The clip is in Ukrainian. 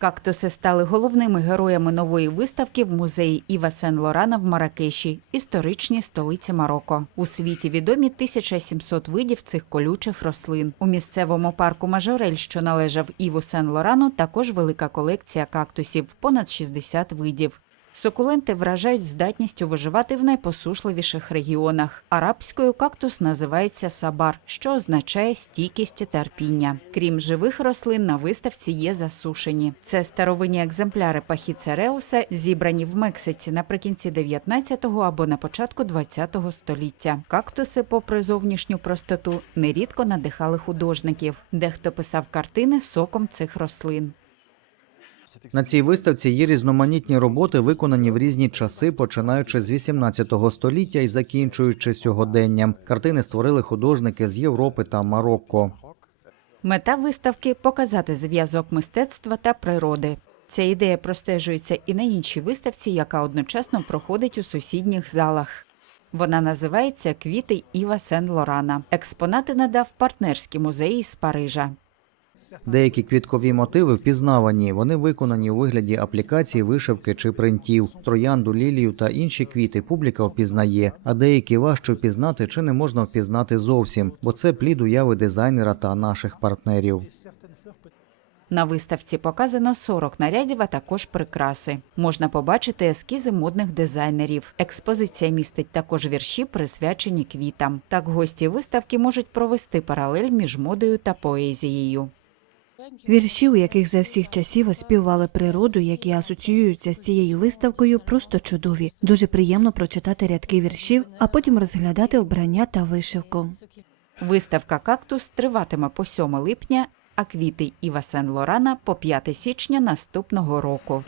Кактуси стали головними героями нової виставки в музеї Іва Сен-Лорана в Маракеші, історичній столиці Марокко. У світі відомі 1700 видів цих колючих рослин. У місцевому парку Мажорель, що належав Іву Сен-Лорану, також велика колекція кактусів понад 60 видів. Сукуленти вражають здатністю виживати в найпосушливіших регіонах. Арабською кактус називається сабар, що означає стійкість і терпіння. Крім живих рослин, на виставці є засушені. Це старовинні екземпляри пахіцереуса, зібрані в Мексиці наприкінці 19-го або на початку 20-го століття. Кактуси, попри зовнішню простоту, нерідко надихали художників. Дехто писав картини соком цих рослин. На цій виставці є різноманітні роботи, виконані в різні часи, починаючи з 18 століття і закінчуючи сьогоденням. Картини створили художники з Європи та Марокко. Мета виставки показати зв'язок мистецтва та природи. Ця ідея простежується і на іншій виставці, яка одночасно проходить у сусідніх залах. Вона називається Квіти Іва Сен-Лорана. Експонати надав партнерський музей із Парижа. Деякі квіткові мотиви впізнавані. Вони виконані у вигляді аплікацій, вишивки чи принтів. Троянду, лілію та інші квіти публіка впізнає, а деякі важче впізнати чи не можна впізнати зовсім, бо це плід уяви дизайнера та наших партнерів. На виставці показано 40 нарядів, а також прикраси. Можна побачити ескізи модних дизайнерів. Експозиція містить також вірші, присвячені квітам. Так гості виставки можуть провести паралель між модою та поезією. Вірші, у яких за всіх часів оспівали природу, які асоціюються з цією виставкою, просто чудові. Дуже приємно прочитати рядки віршів, а потім розглядати обрання та вишивку. Виставка Кактус триватиме по 7 липня, а квіти Іва Сен-Лорана по 5 січня наступного року.